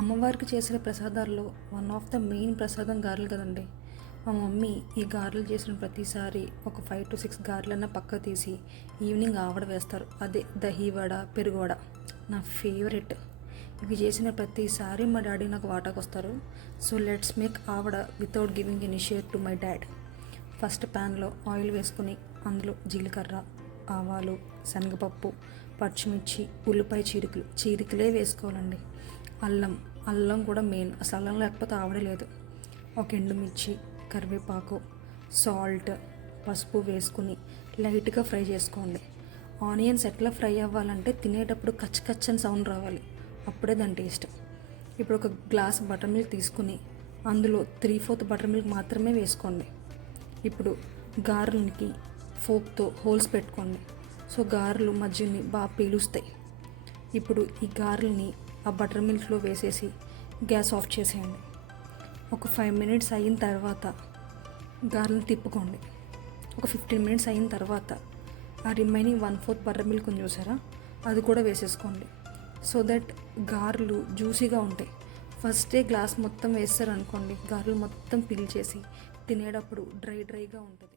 అమ్మవారికి చేసిన ప్రసాదాల్లో one of the main ప్రసాదం గారెలు కదండి. మా మమ్మీ ఈ గారెలు చేసిన ప్రతిసారి ఒక 5 to 6 గారెలన్నా పక్క తీసి ఈవినింగ్ ఆవడ వేస్తారు. అదే దహి వడ, పెరుగు వడ నా ఫేవరెట్. ఇవి చేసిన ప్రతిసారి మా డాడీ నాకు వాటాకు వస్తారు. So let's make avada without giving any share to my dad. First ప్యాన్లో ఆయిల్ వేసుకుని అందులో జీలకర్ర, ఆవాలు, శనగపప్పు, పచ్చిమిర్చి, ఉల్లిపాయ చీరికలే వేసుకోవాలండి. అల్లం కూడా మెయిన్. అసలు అల్లం లేకపోతే ఆవడే లేదు. ఒక ఎండుమిర్చి, కరివేపాకు, సాల్ట్, పసుపు వేసుకుని లైట్గా ఫ్రై చేసుకోండి. ఆనియన్స్ ఎట్లా ఫ్రై అవ్వాలంటే తినేటప్పుడు కచ్చని సౌండ్ రావాలి, అప్పుడే దాని టేస్ట్. ఇప్పుడు ఒక గ్లాస్ బటర్ మిల్క్ తీసుకుని అందులో 3/4 బటర్ మిల్క్ మాత్రమే వేసుకోండి. ఇప్పుడు గారెలకి ఫోక్తో హోల్స్ పెట్టుకోండి. సో గారెలు మధ్యని బాగా పీలుస్తాయి. ఇప్పుడు ఈ గారెల్ని ఆ బటర్ మిల్క్లో వేసేసి గ్యాస్ ఆఫ్ చేసేయండి. ఒక 5 minutes అయిన తర్వాత గారెలను తిప్పుకోండి. ఒక 15 minutes అయిన తర్వాత ఆ రిమైనింగ్ 1/4 బటర్ మిల్క్ ఉంది చూసారా, అది కూడా వేసేసుకోండి. సో దట్ గారెలు జ్యూసీగా ఉంటాయి. ఫస్టే గ్లాస్ మొత్తం వేస్తారు అనుకోండి, గారెలు మొత్తం పీల్ చేసి తినేటప్పుడు డ్రైగా ఉంటుంది.